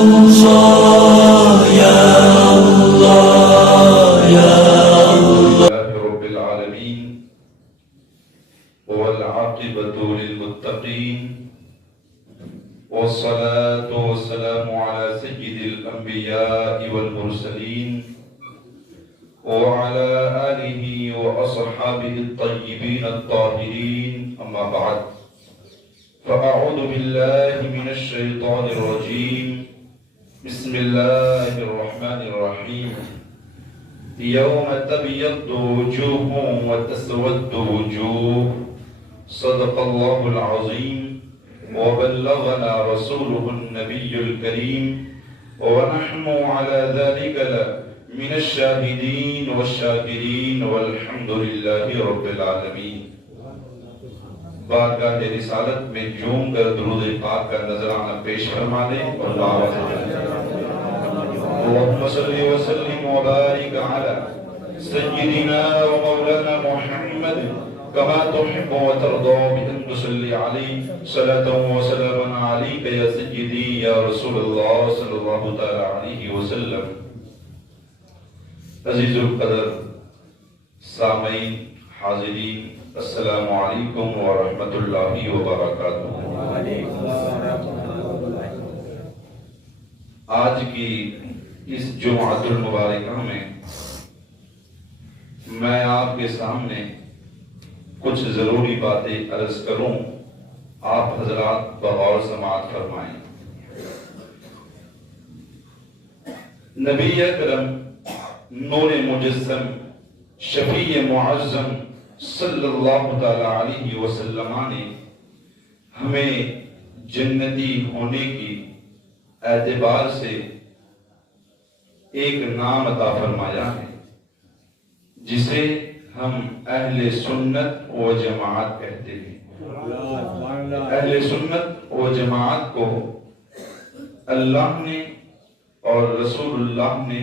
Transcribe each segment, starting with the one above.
الله يا الله يا لله رب العالمين والعاقبة للمتقين والصلاة والسلام على سيد الأنبياء والمرسلين وعلى آله وأصحابه الطيبين الطاهرين أما بعد فأعوذ بالله من الشيطان الرجيم بسم الله الرحمن الرحيم يوم تبيض وجوه وتسود وجوه صدق الله العظيم وبلغنا رسوله النبي الكريم ونحن على ذلك من الشاهدين والشاكرين والحمد لله رب العالمين. بارگاہ رسالت میں جھوم کر درود پاک کا نذرانہ پیش فرما لیں اور دعوت دیں. اللهم صل وسلم وبارك على سيدنا ومولانا محمد كما تحب وترضى بأن تصلي عليه صلاة وسلاما عليك يا سيدي يا رسول الله صلى الله تعالى عليه وسلم. عزیز القدر سامعین حاضرین السلام علیکم ورحمۃ اللہ وبرکاتہ. آج کی اس جمعۃ المبارکہ میں میں آپ کے سامنے کچھ ضروری باتیں عرض کروں، آپ حضرات بغور سماعت فرمائیں. نبی اکرم نور مجسم شفیع معظم صلی اللہ تعالی علیہ وسلم نے ہمیں جنتی ہونے کی اعتبار سے ایک نام عطا فرمایا ہے جسے ہم اہل سنت و جماعت کہتے ہیں. اہل سنت و جماعت کو اللہ نے اور رسول اللہ نے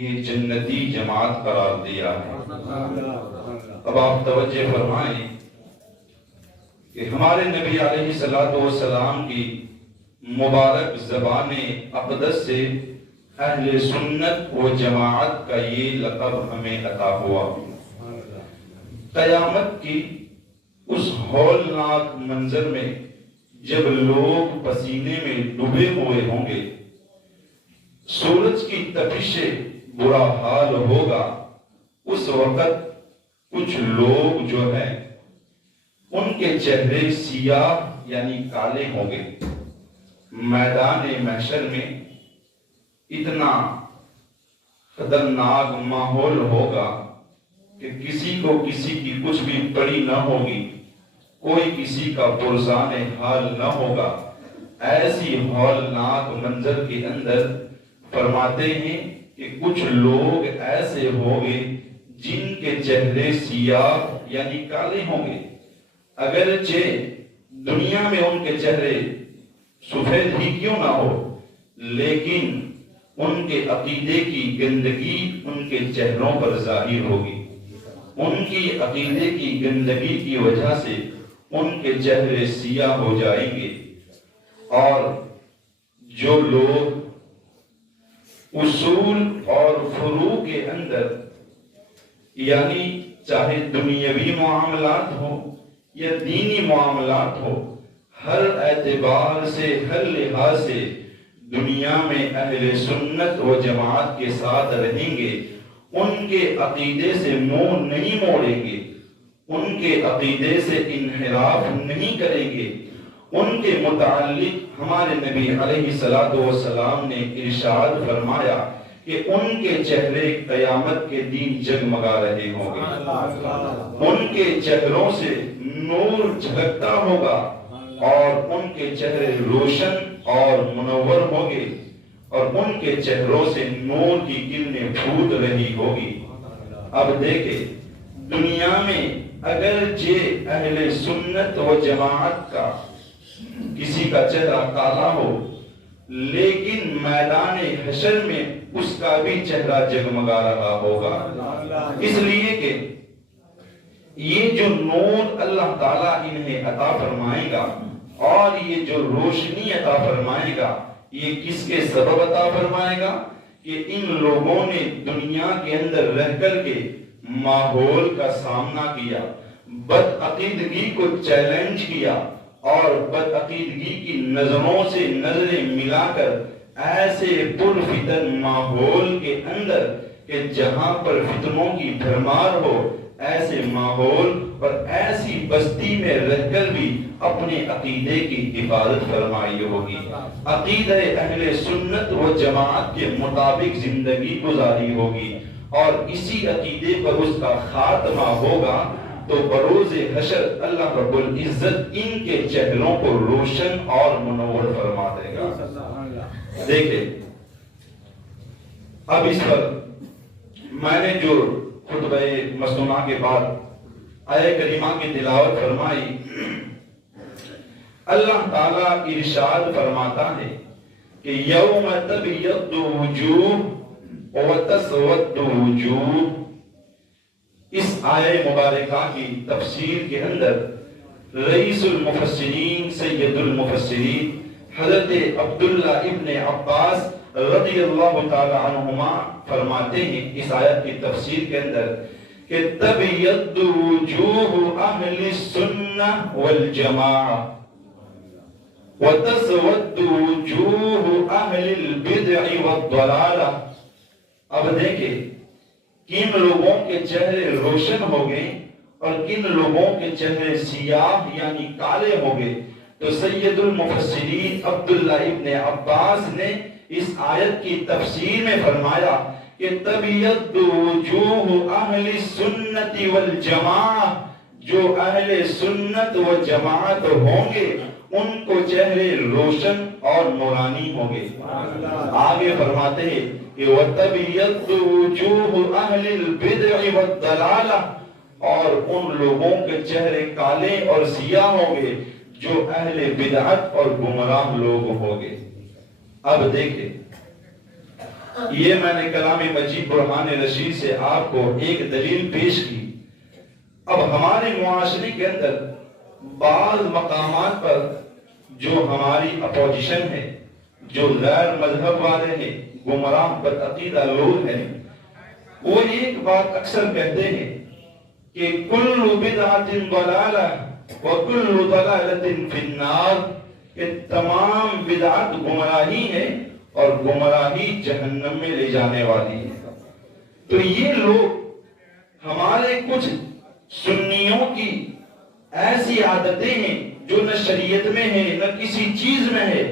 یہ جنتی جماعت قرار دیا ہے. اب آپ توجہ فرمائیں کہ ہمارے نبی علیہ السلام کی مبارک زبان اقدس سے اہل سنت و جماعت کا یہ لقب ہمیں عطا ہوا. قیامت کی اس ہولناک منظر میں جب لوگ پسینے میں ڈوبے ہوئے ہوں گے، سورج کی تپش سے برا حال ہوگا، اس وقت کچھ لوگ جو ہیں ان کے چہرے سیاہ یعنی کالے ہوں گے. میدان محشر میں اتنا خطرناک ماحول ہوگا کہ کسی کو کسی کی کچھ بھی پڑی نہ ہوگی، کوئی کسی کا پرزان حال نہ ہوگا. ایسی ہولناک منظر کے اندر فرماتے ہیں کہ کچھ لوگ ایسے ہوں گے جن کے چہرے سیاہ یعنی کالے ہوں گے، اگرچہ دنیا میں ان کے چہرے سفید ہی کیوں نہ ہو، لیکن ان کے عقیدے کی گندگی ان کے چہروں پر ظاہر ہوگی. ان کی عقیدے کی گندگی کی وجہ سے ان کے چہرے سیاہ ہو جائیں گے. اور جو لوگ اصول اور فروع کے اندر یعنی چاہے دنیاوی معاملات ہو یا دینی معاملات ہو، ہر اعتبار سے ہر لحاظ سے دنیا میں اہل سنت و جماعت کے ساتھ رہیں گے، ان کے عقیدے سے منہ نہیں موڑیں گے، ان کے عقیدے سے انحراف نہیں کریں گے. ان کے متعلق ہمارے نبی علیہ السلام نے ارشاد فرمایا کہ ان کے چہرے قیامت کے دن جگمگا رہے ہوں گے، ان کے چہروں سے نور جھلکتا ہوگا اور ان کے چہرے روشن اور منور ہوں گے اور ان کے چہروں سے نور کی کرنیں پھوٹ رہی ہوگی. اب دیکھیں، دنیا میں اگرچہ اہل سنت و جماعت کا کسی کا چہرہ کالا ہو، لیکن میدان حشر میں اس کا بھی چہرہ جگمگا رہا ہوگا. اس لیے کہ یہ جو نور اللہ تعالیٰ انہیں عطا فرمائے گا اور یہ جو روشنی عطا فرمائے گا، یہ کس کے سبب عطا فرمائے گا؟ کہ ان لوگوں نے دنیا کے اندر رہ کر کے ماحول کا سامنا کیا، بد عقیدگی کو چیلنج کیا، اور بد عقیدگی کی نظروں سے نظریں ملا کر ایسے پرفتن ماحول کے اندر کہ جہاں پر فتنوں کی بھرمار ہو، ایسے ماحول اور ایسی بستی میں رہ کر بھی اپنے عقیدے کی حفاظت فرمائی ہوگی، عقیدہ اہل سنت و جماعت کے مطابق زندگی گزاری ہوگی، اور اسی عقیدے پر اس کا خاتمہ ہوگا، تو بروز حشر اللہ رب العزت ان کے چہروں کو روشن اور منور فرما دے گا۔ دیکھیں اب اس پر میں نے جو خطبہ مسنونہ کے بعد آیہ کریمہ کی تلاوت فرمائی، اللہ تعالیٰ ارشاد فرماتا ہے کہ یوم تبیض وجوہ وتسود وجوہ۔ اس آیہ مبارکہ کی تفسیر کے اندر رئیس المفسرین سید المفسرین حضرت عبداللہ ابن عباس رضی اللہ تعالی عنہما فرماتے ہیں اس آیت کی تفسیر کے اندر کہ تبیض وجوہ اہل السنہ والجماعہ وتسود وجوہ اہل البدع والضلالہ۔ اب دیکھیں کن لوگوں کے چہرے روشن ہو گئے اور کن لوگوں کے چہرے سیاہ یعنی کالے ہو گئے۔ تو سید المفسرین عبداللہ ابن عباس نے اس آیت کی تفسیر میں فرمایا کہ تبیض وجوہ اہل السنت والجماعہ، جو اہل سنت و جماعت ہوں گے ان کو چہرے روشن اور نورانی ہوں گے۔ آگے فرماتے ہیں کہ وَتَبْيَضُّ وُجُوهُ أَهْلِ الْبِدْعِ وَالضَّلَالَةِ، اور ان لوگوں کے چہرے کالے اور سیاہ ہوں گے جو اہل بدعت اور گمراہ لوگ ہوں گے۔ اب دیکھیں یہ میں نے کلام مجید برہان رشید سے آپ کو ایک دلیل پیش کی۔ اب ہمارے معاشرے کے اندر بعض مقامات پر جو ہماری اپوزیشن ہے، جو غیر مذہب والے ہیں، گمراہ بدعقیدہ لوگ ہیں، وہ ایک بات اکثر کہتے ہیں کہ کل بدعت ضلالہ وکل ضلالۃ فی النار، کہ تمام بدعت گمراہی ہے اور گمراہی جہنم میں لے جانے والی ہے۔ تو یہ لوگ ہمارے کچھ سنیوں کی ایسی عادتیں ہیں جو نہ شریعت میں ہے نہ کسی چیز میں ہے،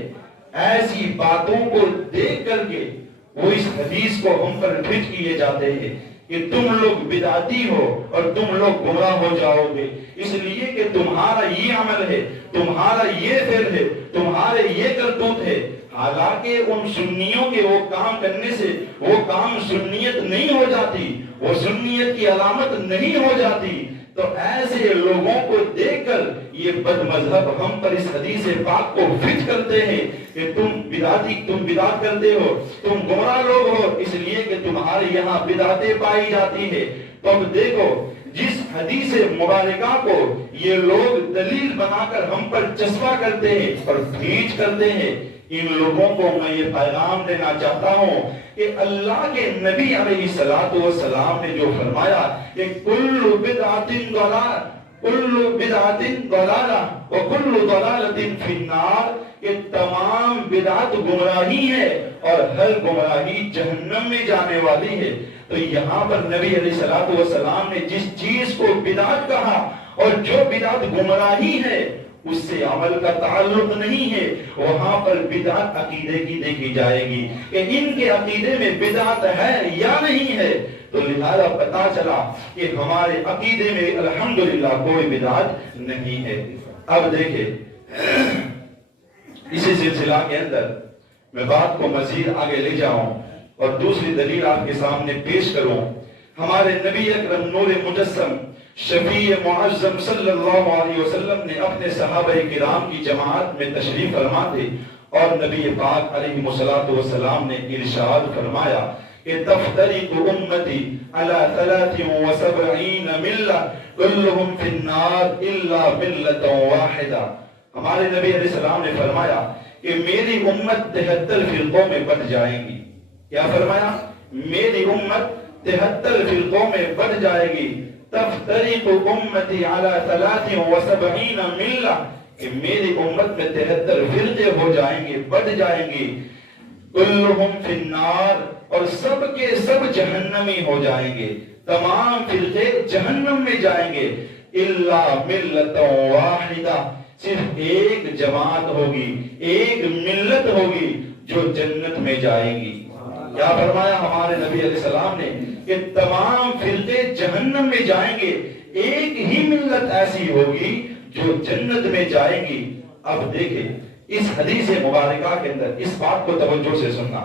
ایسی باتوں کو دیکھ کر کے وہ اس حدیث کو ہم پر فٹ کیے جاتے ہیں کہ تم لوگ بدعتی ہو اور تم لوگ گمراہ ہو جاؤ گے، اس لیے کہ تمہارا یہ عمل ہے، تمہارا یہ فعل ہے، تمہارے یہ کرتوت ہے۔ حالانکہ ان سنیوں کے وہ کام کرنے سے وہ کام سنیت نہیں ہو جاتی، وہ سنیت کی علامت نہیں ہو جاتی۔ تو ایسے لوگوں کو دیکھ کر یہ بد مذہب ہم پر اس حدیث پاک کو فٹ کرتے ہیں کہ تم بدعت کرتے ہو، تم گمراہ لوگ ہو، اس لیے کہ تمہارے یہاں بدعتیں پائی جاتی ہے۔ تو اب دیکھو جس حدیث مبارکہ کو یہ لوگ دلیل بنا کر ہم پر چسپاں کرتے ہیں اور بھیج کرتے ہیں، ان لوگوں کو میں یہ پیغام دینا چاہتا ہوں کہ اللہ کے نبی علیہ السلام نے جو فرمایا کہ کل بدعت ضلالہ وکل ضلالۃ فی النار، کہ تمام بدعت گمراہی ہے اور ہر گمراہی جہنم میں جانے والی ہے۔ تو یہاں پر نبی علیہ السلام نے جس چیز کو بدعت کہا اور جو بدعت گمراہی ہے اس سے عمل کا تعلق نہیں ہے، وہاں پر بدعت عقیدے کی دیکھی جائے گی کہ ان کے عقیدے میں بدعت ہے یا نہیں ہے۔ تو لہذا پتا چلا کہ ہمارے عقیدے میں الحمدللہ کوئی بدعت نہیں ہے۔ اب دیکھیں اسی سلسلہ کے اندر میں بات کو مزید آگے لے جاؤں اور دوسری دلیل آپ کے سامنے پیش کروں۔ ہمارے نبی اکرم نور مجسم شفیع معظم صلی اللہ علیہ وسلم نے اپنے صحابہ کرام کی جماعت میں تشریف فرما تھے، اور نبی پاک علیہ السلام نے ارشاد فرمایا کہ تفترق امتی علی 73 ملہ کلہم فی النار الا ملۃ واحدہ۔ ہمارے نبی علیہ السلام نے فرمایا کہ میری امت 73 فرقوں میں بٹ جائے گی. کیا فرمایا؟ میری امت 73 فرقوں میں بٹ جائے گی. تفترق امتی علی 73 ملہ، کہ میری امت میں 73 فرقے ہو جائیں گے، بٹ جائیں گی. کلہم فی النار، اور سب کے سب جہنمی ہو جائیں گے، تمام فرقے جہنم میں جائیں گے. الا ملت واحدہ، صرف ایک جماعت ہوگی، ایک ملت ہوگی جو جنت میں جائے گی. کیا فرمایا ہمارے نبی علیہ السلام نے کہ تمام فرقے جہنم میں جائیں گے، ایک ہی ملت ایسی ہوگی جو جنت میں جائے گی. اب دیکھیں اس حدیث مبارکہ کے اندر اس بات کو توجہ سے سننا.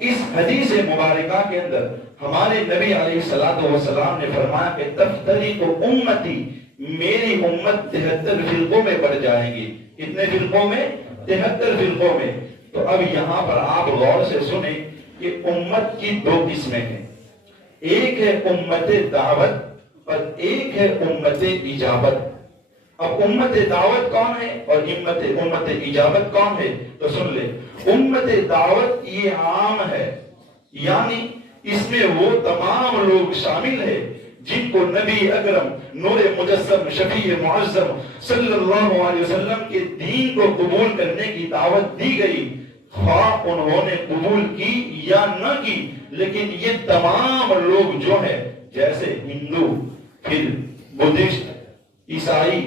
اس حدیث مبارکہ کے اندر ہمارے نبی علیہ السلام نے فرمایا کہ تفترق امتی، میری امت 73 فرقوں میں بڑھ جائے گی. کتنے فرقوں میں؟ 73 فرقوں میں. تو اب یہاں پر آپ غور سے سنیں کہ امت کی دو قسمیں ہیں. ایک ہے امت دعوت اور ایک ہے امت اجابت. اب امت دعوت کون ہے اور امت اجابت کون ہے؟ تو سن لے. امت دعوت یہ عام ہے، یعنی اس میں وہ تمام لوگ شامل ہیں جن کو نبی اکرم نور مجسم شفیع معظم صلی اللہ علیہ وسلم کے دین کو قبول کرنے کی دعوت دی گئی، خواہ انہوں نے قبول کی یا نہ کی. لیکن یہ تمام لوگ جو ہیں، جیسے ہندو، پھر بدھسٹ، عیسائی،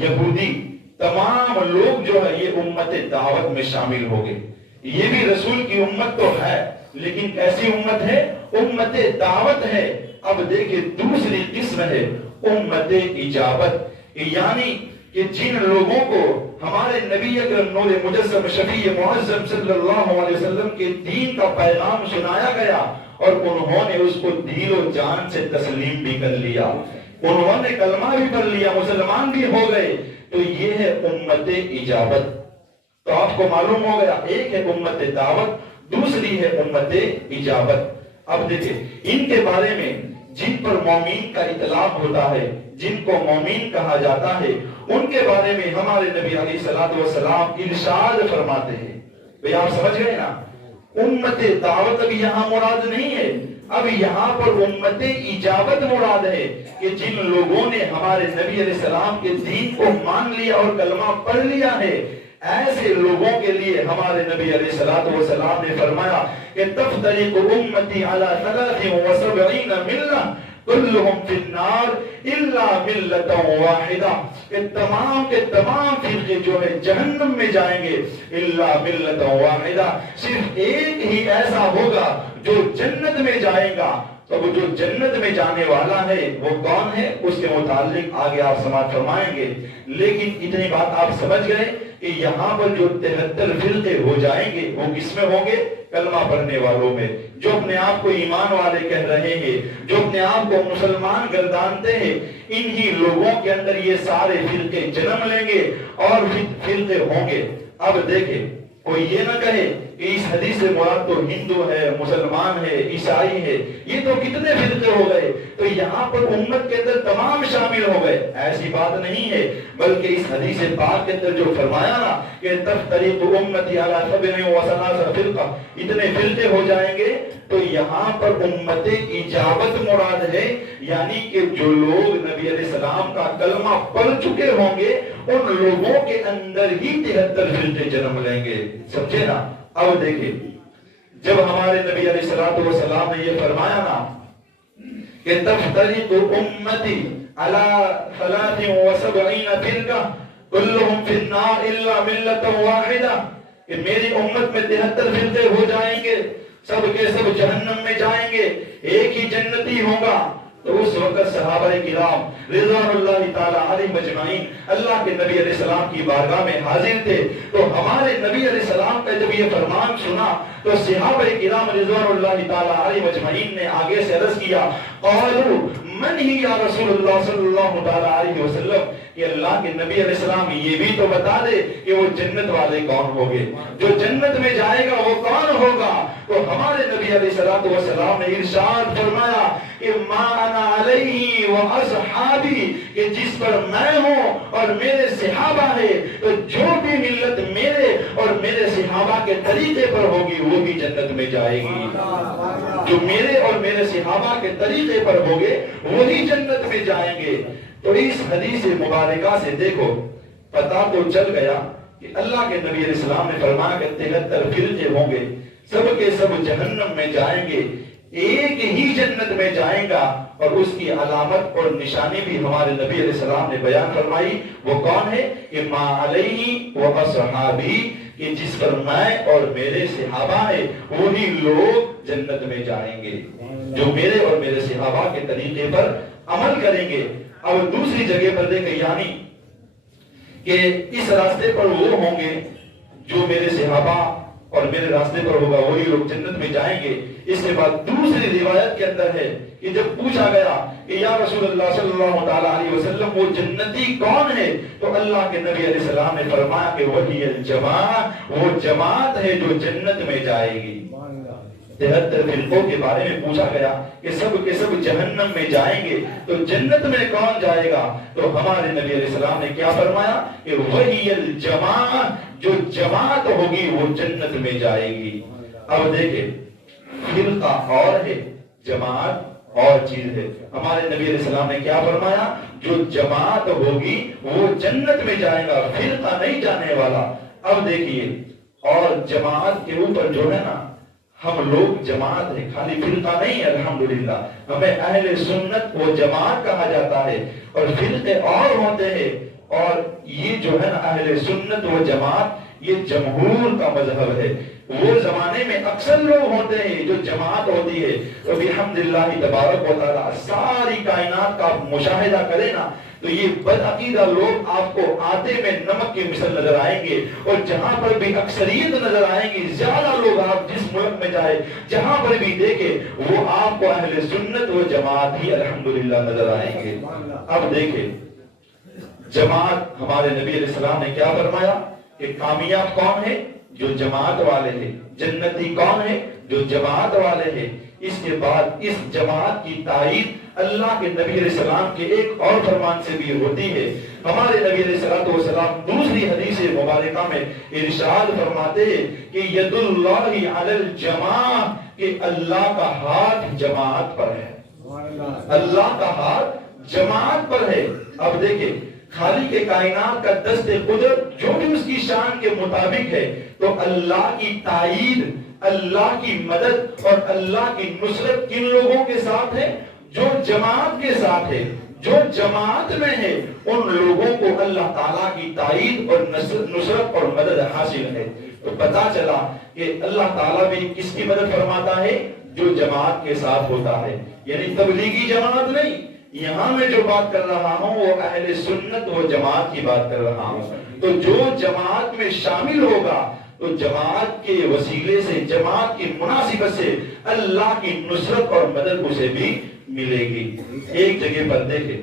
یہودی، تمام لوگ جو ہے یہ امت دعوت میں شامل ہو گئے. یہ بھی رسول کی امت تو ہے، لیکن کیسی امت ہے؟ امت دعوت ہے. اب دیکھیں دوسری قسم ہے امت اجابت، یعنی کہ جن لوگوں کو ہمارے نبی اکرم نور مجسم شفیع معظم صلی اللہ علیہ وسلم کے دین کا پیغام سنایا گیا اور انہوں نے اس کو دل و جان سے تسلیم بھی کر لیا، انہوں نے کلمہ بھی پڑھ لیا، مسلمان بھی ہو گئے. تو یہ ہے امت اجابت. تو آپ کو معلوم ہو گیا، ایک ہے امت دعوت، دوسری ہے امت اجابت. اب دیکھیں ان کے بارے میں جن پر مومین کا اطلاق ہوتا ہے، جن کو مومین کہا جاتا ہے، ان کے بارے میں ہمارے نبی علیہ السلام ارشاد فرماتے ہیں. بھئی آپ سمجھ گئے نا، امت دعوت اب یہاں مراد نہیں ہے، اب یہاں پر امت اجابت مراد ہے کہ جن لوگوں نے ہمارے نبی علیہ السلام کے دین کو مان لیا اور کلمہ پڑھ لیا ہے، ایسے لوگوں کے لیے ہمارے نبی علیہ السلام نے فرمایا کہ تفترق امتی علی 73 ملہ کلہم فی النار الا ملۃ واحدہ، کہ تمام کے تمام فرقے جو ہے جہنم میں جائیں گے، الا ملۃ واحدہ، صرف ایک ہی ایسا ہوگا جو جنت میں جائے گا. تو وہ جو جنت میں جانے والا ہے وہ کون ہے، اس کے متعلق آگے آپ سماعت فرمائیں گے. لیکن اتنی بات آپ سمجھ گئے کہ یہاں پر جو 73 فرقے ہو جائیں گے وہ کس میں ہوں گے؟ کلمہ پڑھنے والوں میں، جو اپنے آپ کو ایمان والے کہہ رہے ہیں، جو اپنے آپ کو مسلمان گردانتے ہیں. انہی لوگوں کے اندر یہ سارے فرقے جنم لیں گے اور فرقے ہوں گے. اب دیکھیں کوئی یہ نہ کہے کہ اس حدیث سے مراد تو ہندو ہے، مسلمان ہے، عیسائی ہے، یہ تو کتنے فرقے ہو گئے، تو یہاں پر امت کے اندر تمام شامل ہو گئے. ایسی بات نہیں ہے، بلکہ اس حدیث پاک کے اندر جو فرمایا نا کہ تفترق امتی علی 73 فرقہ، اتنے فرقے ہو جائیں گے، تو یہاں پر امت اجابت مراد ہے، یعنی کہ جو لوگ نبی علیہ السلام کا کلمہ پڑھ چکے ہوں گے ان لوگوں کے اندر ہی 73 فرقے جنم لیں گے. سمجھے نا؟ اب دیکھیں جب ہمارے نبی علیہ السلام نے یہ فرمایا نا کہ تفترق امتی علی 73 فرقہ کلہم فی النار الا ملۃ واحدہ، کہ میری امت میں 73 فرقے ہو جائیں گے، سب کے سب جہنم میں جائیں گے، ایک ہی جنتی ہوگا. تو اس وقت صحابہ کرام رضوان اللہ تعالی علیہم اجمعین اللہ کے نبی علیہ السلام کی بارگاہ میں حاضر تھے. تو ہمارے نبی علیہ السلام کا جب یہ فرمان سنا تو صحابہ کرام رضوان اللہ تعالی علیہم اجمعین نے آگے سے عرض کیا، قالوا من ہی یا رسول اللہ صلی اللہ تعالی علیہ وسلم، کہ اللہ کے نبی علیہ السلام یہ بھی تو بتا دے کہ وہ جنت والے کون ہوگے، جو جنت میں جائے گا وہ کون ہوگا. تو ہمارے نبی علیہ السلام نے ارشاد فرمایا کہ ما انا علیہ و اصحابی، کہ جس پر میں ہوں اور اور میرے صحابہ ہے تو جو بھی ملت میرے اور میرے صحابہ کے طریقے پر ہوگی وہ بھی جنت میں جائے گی. جو میرے اور میرے صحابہ کے طریقے پر ہوگے وہی جنت میں جائیں گے. تو اس حدیث مبارکہ سے دیکھو پتہ تو چل گیا کہ اللہ کے نبی علیہ السلام نے فرمایا کہ 73 فرقے ہوں گے, سب کے سب جہنم میں جائیں گے, ایک ہی جنت میں جائے گا. اور اس کی علامت اور نشانی بھی ہمارے نبی علیہ السلام نے بیان فرمائی. وہ کون ہے؟ کہ ما علیہ و اصحابی, کہ جس پر میں اور میرے صحابہ ہیں وہی لوگ جنت میں جائیں گے جو میرے اور میرے صحابہ کے طریقے پر عمل کریں گے. اب دوسری جگہ پر دیکھیں یعنی کہ اس راستے پر وہ ہوں گے جو میرے صحابہ اور میرے راستے پر ہوگا وہی لوگ جنت میں جائیں گے. اس کے بعد دوسری روایت کے اندر ہے کہ جب پوچھا گیا کہ یا رسول اللہ صلی اللہ علیہ وسلم وہ جنتی کون ہے تو اللہ کے نبی علیہ السلام نے فرمایا کہ وہی الجماعت, وہ جماعت ہے جو جنت میں جائے گی. 73 فرقوں کے بارے میں پوچھا گیا کہ سب کے سب جہنم میں جائیں گے تو جنت میں کون جائے گا تو ہمارے نبی علیہ السلام نے کیا فرمایا کہ وہی الجماعت, جو جماعت ہوگی وہ جنت میں جائے گی. اب دیکھیں فرقہ اور ہے, جماعت اور چیز ہے. ہمارے نبی علیہ السلام نے کیا فرمایا جو جماعت ہوگی وہ جنت میں جائے گا, فرقہ نہیں جانے والا. اب دیکھیے اور جماعت کے اوپر جو ہے نا ہم لوگ جماعت ہے, خالی فرقہ نہیں ہے. الحمدللہ ہمیں اہل سنت و جماعت کہا جاتا ہے اور فرقے اور ہوتے ہیں. اور یہ جو ہے نا اہل سنت و جماعت یہ جمہور کا مذہب ہے. وہ زمانے میں اکثر لوگ ہوتے ہیں جو جماعت ہوتی ہے تو بحمدللہ تبارک و تعالی ساری کائنات کا مشاہدہ کرے نا تو یہ بدعقیدہ لوگ آپ کو آتے میں نمک کی مثل نظر آئیں گے. اور جہاں پر بھی اکثریت نظر آئیں گی, زیادہ لوگ آپ جس ملک میں جائے جہاں پر بھی دیکھیں وہ آپ کو اہل سنت و جماعت ہی الحمدللہ نظر آئیں گے. اب دیکھیں جماعت, ہمارے نبی علیہ السلام نے کیا فرمایا کہ کامیاب کون ہے جو جماعت والے ہیں, جنتی کون ہے جو جماعت والے ہیں. اس کے بعد اس جماعت کی تائید اللہ کے نبی علیہ السلام کے ایک اور فرمان سے بھی ہوتی ہے. ہمارے نبی علیہ السلام دوسری حدیث مبارکہ میں ارشاد فرماتے ہیں کہ ید اللہ علی الجماع, کہ اللہ کا ہاتھ جماعت پر ہے, اللہ کا ہاتھ جماعت پر ہے. اب دیکھیں خالق کے کائنات کا دست قدرت جو بھی اس کی شان کے مطابق ہے تو اللہ کی تائید, اللہ کی مدد اور اللہ کی نصرت کن لوگوں کے ساتھ ہے جو جماعت کے ساتھ ہے. جو جماعت میں ہے ان لوگوں کو اللہ تعالیٰ کی تائید اور نصرت اور مدد حاصل ہے. تو پتا چلا کہ اللہ تعالیٰ بھی کس کی مدد فرماتا ہے جو جماعت کے ساتھ ہوتا ہے. یعنی تبلیغی جماعت نہیں, یہاں میں جو بات کر رہا ہوں وہ اہل سنت و جماعت کی بات کر رہا ہوں. تو جو جماعت میں شامل ہوگا تو جماعت کے وسیلے سے, جماعت کی مناسبت سے اللہ کی نصرت اور مدد اسے بھی ملے گی. ایک جگہ پر دیکھیں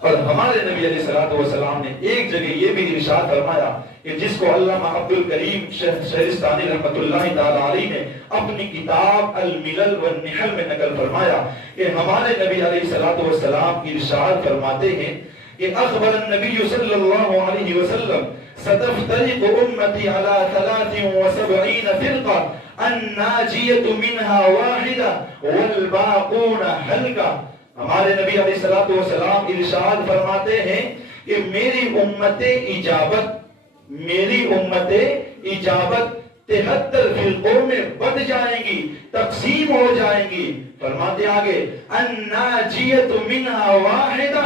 اور ہمارے نبی علیہ السلام نے ایک جگہ یہ بھی ارشاد فرمایا کہ جس کو علامہ عبد الکریم شہرستانی رحمۃ اللہ تعالی علیہ نے اپنی کتاب الملل والنحل میں نقل فرمایا کہ ہمارے نبی علیہ السلام ارشاد فرماتے ہیں کہ اخبر النبی صلی اللہ علیہ وسلم ستفترق امتی علی 73 فرقہ الناجیۃ منها واحدہ والباقون حلقہ. ہمارے نبی علیہ السلام ارشاد فرماتے ہیں کہ میری امت اجابت 73 فرقوں میں بٹ جائیں گی, تقسیم ہو جائیں گی. فرماتے آگے الناجیۃ منها واحدہ,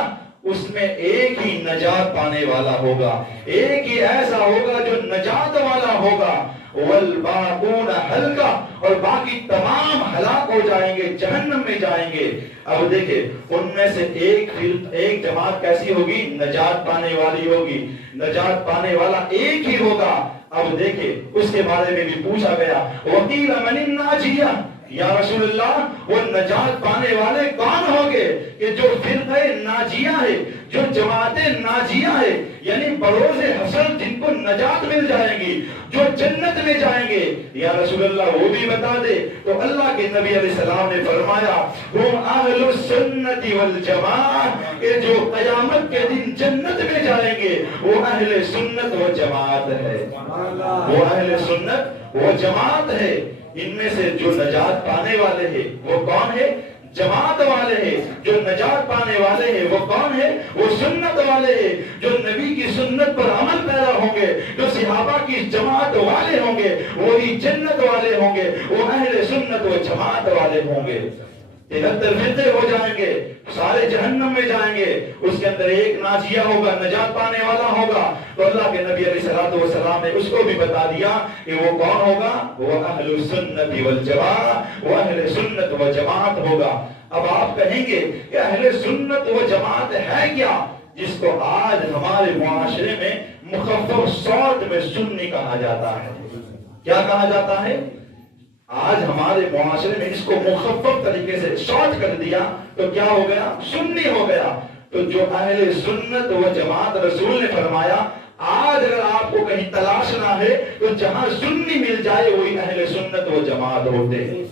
اس میں ایک ہی نجات پانے والا ہوگا, ایک ہی ایسا ہوگا جو نجات والا ہوگا. والباقون حلقہ, اور باقی تمام ہلاک ہو جائیں گے, جہنم میں جائیں گے. اب دیکھیں ان میں سے ایک جماعت کیسی ہوگی, نجات پانے والی ہوگی, نجات پانے والا ایک ہی ہوگا. اب دیکھیں اس کے بارے میں بھی پوچھا گیا وقیل من الناجیہ, یا رسول اللہ وہ نجات پانے والے کون ہوں گے کہ جو فرقہ ناجیہ ہے, جو جماعت ناجیہ ہے والے یعنی بروز حشر جن کو نجات مل جائے گی، جو جنت میں جائیں گے، یا رسول اللہ وہ بھی بتا دے۔ تو اللہ کے نبی علیہ السلام نے فرمایا ہم اہل السنت والجماعہ، کہ جو قیامت کے دن جنت میں جائیں گے وہ اہل سنت و جماعت ہے، وہ اہل سنت و جماعت ہے۔ ان میں سے جو نجات پانے والے ہیں وہ کون ہے؟ جماعت والے ہیں۔ جو نجات پانے والے ہیں وہ کون ہے؟ وہ سنت والے ہیں، جو نبی کی سنت پر عمل پیرا ہوں گے، جو صحابہ کی جماعت والے ہوں گے، وہی جنت والے ہوں گے، وہ اہل سنت و جماعت والے ہوں گے۔ 73 فرقے ہو جائیں گے، سارے جہنم میں جائیں گے، اس کے اندر ایک ناجیہ ہوگا، نجات پانے والا ہوگا۔ تو اللہ کے نبی علیہ السلام نے اس کو بھی بتا دیا کہ وہ کون ہوگا؟ وہ اہل السنت والجماعہ، وہ اہل سنت و جماعت ہوگا۔ اب آپ کہیں گے کہ اہل سنت و جماعت ہے کیا؟ جس کو آج ہمارے معاشرے میں مخفف صوت میں سنی کہا جاتا ہے۔ کیا کہا جاتا ہے؟ آج ہمارے معاشرے میں اس کو مخفف طریقے سے شارٹ کر دیا تو کیا ہو گیا؟ سنی ہو گیا۔ تو جو اہل سنت و جماعت رسول نے فرمایا، آج اگر آپ کو کہیں تلاشنا ہے تو جہاں سنی مل جائے وہی اہل سنت و جماعت ہوتے ہیں۔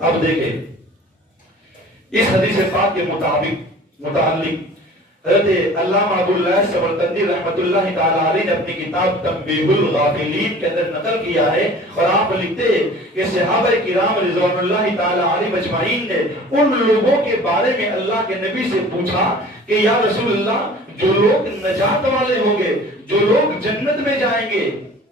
اب دیکھیں اس حدیث پاک کے متعلق حضرت علامہ ابو اللہ سمرقندی رحمۃ اللہ تعالی علیہ نے اپنی کتاب تنبیہ الغافلین کے اندر نقل کیا ہے، اور آپ لکھتے ہیں کہ صحابہ کرام رضوان اللہ تعالی علیہ مجمعین نے ان لوگوں کے بارے میں اللہ کے نبی سے پوچھا کہ یا رسول اللہ، جو لوگ نجات والے ہوں گے، جو لوگ جنت میں جائیں گے،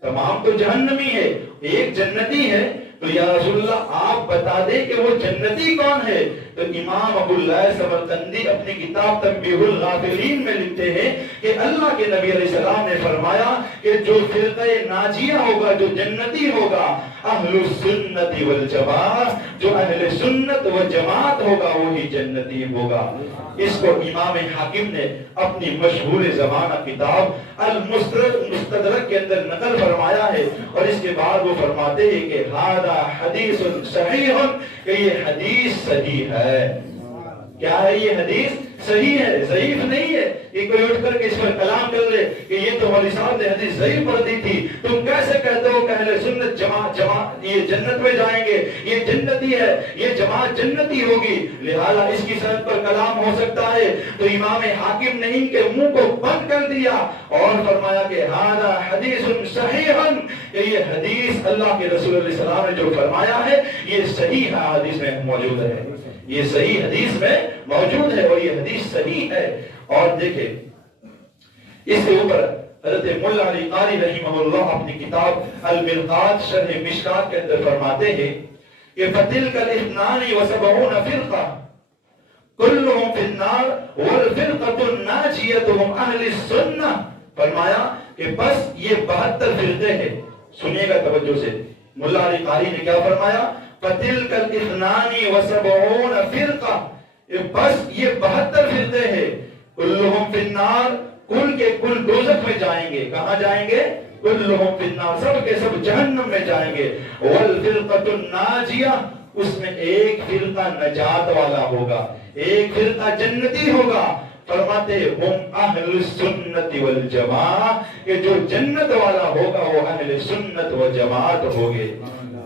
تمام تو جہنمی ہے، ایک جنتی ہے، تو یا رسول اللہ آپ بتا دیں کہ وہ جنتی کون ہے؟ تو امام ابو اللہ سمرقندی اپنی کتاب تنبیہ الغافلین میں لکھتے ہیں کہ اللہ کے نبی علیہ السلام نے فرمایا کہ جو فرقہ ناجیہ ہوگا، جو جنتی ہوگا، اہل السنت والجماعہ، جو اہل سنت و جماعت ہوگا وہی جنتی ہوگا۔ اس کو امام حاکم نے اپنی مشہور زمانہ کتاب المستدرک کے اندر نقل فرمایا ہے، اور اس کے بعد وہ فرماتے ہیں کہ ھذا حدیث صحیح، کہ یہ حدیث صحیح ہے۔ کیا ہے یہ حدیث؟ صحیح ہے، ضعیف نہیں ہے۔ یہ کوئی اٹھ کر کے اس پر کلام کر لے کہ یہ تو مولوی صاحب نے حدیث ضعیف پڑھ دی تھی، تم کیسے کہتے ہو کہ اہل سنت جماعت یہ جنت میں جائیں گے، یہ جنتی ہے، یہ جماعت جنتی ہوگی، لہذا اس کی سند پر کلام ہو سکتا ہے۔ تو امام حاکم نے ان کے منہ کو بند کر دیا اور فرمایا کہ ھذا حدیث صحیح، کہ یہ حدیث اللہ کے رسول علیہ السلام نے جو فرمایا ہے یہ صحیح حدیث میں موجود ہے، یہ صحیح حدیث میں موجود ہے، اور یہ حدیث صحیح ہے۔ اور دیکھیں اس کے اوپر حضرت مولا علی قاری رحمہ اللہ اپنی کتاب المرقات شرح مشکات کے اندر فرماتے ہیں کہ فَتِلْكَ الْإِثْنَانِ وَسَبْعُونَ فِرْقَةً كُلُّهُمْ فِي النَّارِ وَالْفِرْقَةُ النَّاجِيَةُ هُمْ أَهْلِ السُّنَّةِ۔ فرمایا کہ بس یہ 72 فرقے ہیں۔ سنیے گا توجہ سے، مولا علی قاری نے کیا فرمایا؟ فَتِلْكَ الْإِثْنَانِ وَسَبْعُونَ فِرْقَةً، بس یہ 72 فرقے ہیں، کلہم فی النار، کل کے کل دوزخ میں جائیں گے۔ کہاں جائیں گے؟ کلہم فی النار، سب کے سب جہنم میں جائیں گے۔ والفرقۃ الناجیہ، اس میں ایک فرقہ نجات والا ہوگا، ایک فرقہ جنتی ہوگا۔ فرماتے ہم اہل السنت والجماعہ، کہ جو جنت والا ہوگا وہ اہل سنت و جماعت ہوگے۔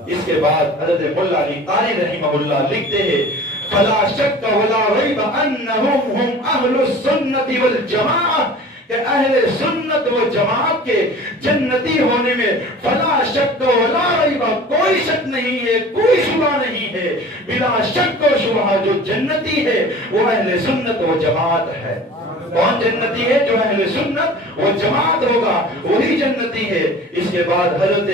اس کے بعد حضرت مولا علی قاری رحمہ اللہ لکھتے ہیں فلا شک ولا ریب انہم ہم اہل السنت والجماعہ، کہ اہل سنت و جماعت کے جنتی ہونے میں فلا شک ولا ریب، کوئی شک نہیں ہے، کوئی شبہ نہیں ہے، بلا شک و شبہ جو جنتی ہے وہ اہل سنت و جماعت ہے۔ کون جنتی ہے؟ جو اہل سنت و جماعت ہوگا وہی جنتی ہے۔ اس کے بعد حضرت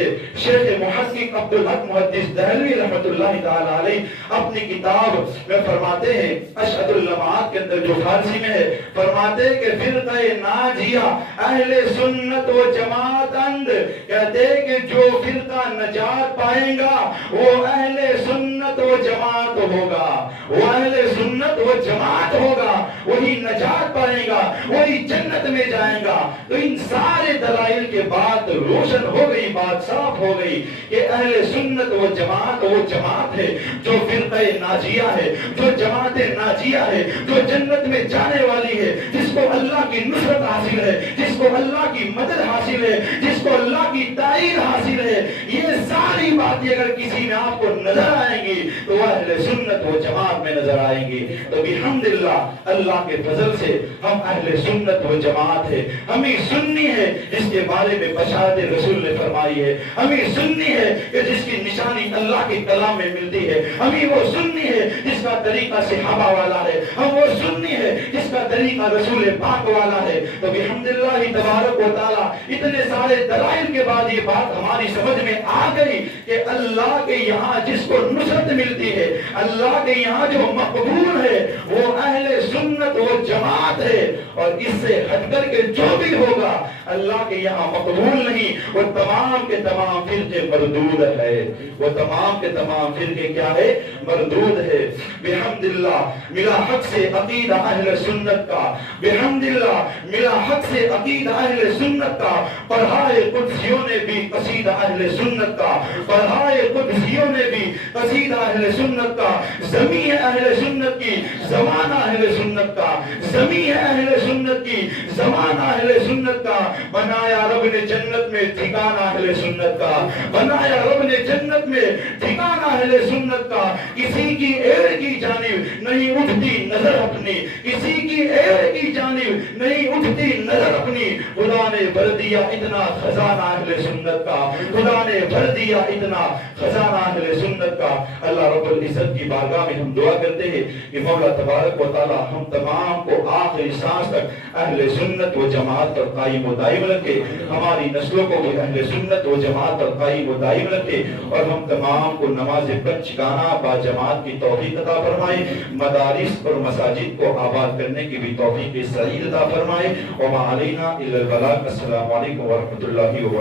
شیخ محقق عبدالحق محدث دہلوی رحمۃ اللہ تعالی علیہ اپنی کتاب میں فرماتے ہیں اشہد اللمعات کے اندر جو فارسی میں ہے، فرماتے ہیں کہ فرقہ ناجیہ اہل سنت و جماعت اند، کہتے ہیں کہ جو فرقہ نجات پائیں گا وہ اہل سنت و جماعت ہوگا، وہ اہل سنت و جماعت ہوگا، وہی نجات پائے گا، وہی جنت میں جائے گا۔ تو ان سارے دلائل کے بعد روشن ہو گئی، بات صاف ہو گئی کہ اہل سنت و جماعت وہ جماعت ہے جو فرقہ ناجیہ ہے، جو جماعت ناجیہ ہے، جو جنت میں جانے والی ہے، جس کو اللہ کی نصرت حاصل ہے، جس کو اللہ کی مدد حاصل ہے، جس کو اللہ کی تائید حاصل ہے۔ یہ ساری باتیں اگر کسی میں آپ کو نظر آئیں گی تو وہ اہل سنت و جماعت میں نظر آئیں گی۔ تو بحمداللہ اللہ کے فضل سے ہم اہل سنت و جماعت ہے، ہمیں سنی ہے جس کے بارے میں بشارت رسول نے فرمائی ہے، ہمیں سنی ہے کہ جس کی نشانی اللہ کے کلام میں ملتی ہے، ہمیں وہ سنی ہے جس کا طریقہ صحابہ والا ہے، ہم وہ سنی ہے جس کا طریقہ رسول پاک والا ہے۔ تو بحمداللہ تبارک و تعالی اتنے سارے دلائل کے بعد یہ بات ہماری سمجھ میں آ گئی کہ اللہ کے یہاں جس کو نصرت ملتی ہے، اللہ کے یہاں جو مقبول ہے وہ اہل سنت و جماعت ہے، اور اس سے ہٹ کر کے جو بھی ہوگا اللہ کے یہاں مقبول نہیں، وہ تمام کے تمام فرقے مردود ہے، وہ تمام کے تمام فرقے کیا ہے؟ مردود ہے۔ بحمداللہ ملا حق سے عقیدہ اہل سنت کا، بحمداللہ ملا حق سے عقیدہ اہل سنت کا، پڑھائے قدسیوں نے بھی قصیدہ اہل سنت کا، پڑھائے قدسیوں نے بھی قصیدہ اہل سنت کا، زمین ہے اہل سنت کی، زمانہ اہل سنت کا، زمین ہے اہل سنت کی، زمانہ اہل سنت کا، بنایا رب نے جنت میں ٹھکانہ اہل سنت کا، بنایا رب نے جنت میں ٹھکانہ اہل سنت کا۔ کسی کی ایڑ کی جانب نہیں اٹھتی نظر اپنی، کسی کی ایڑ کی جانب نہیں اٹھتی نظر اپنی، خدا نے بھر دیا اتنا خزانہ اہل سنت کا، خدا نے بھر دیا اتنا خزانہ اہل سنت کا۔ اللہ رب العزت کی بارگاہ میں ہم دعا کرتے ہیں کہ مولا تبارک و تعالی ہم تمام کو آخری سانس تک اہل سنت و جماعت پر قائم و دائم رکھے، ہماری نسلوں کو بھی اہل سنت و جماعت پر قائم و دائم رکھے، اور ہم تمام کو نماز پنجگانہ با جماعت کی توفیق عطا فرمائے، مدارس اور مساجد کو آباد کرنے کی بھی توفیق سعید عطا فرمائے۔ وما علینا الا البلاغ۔ السلام علیکم ورحمۃ اللہ وبرکاتہ۔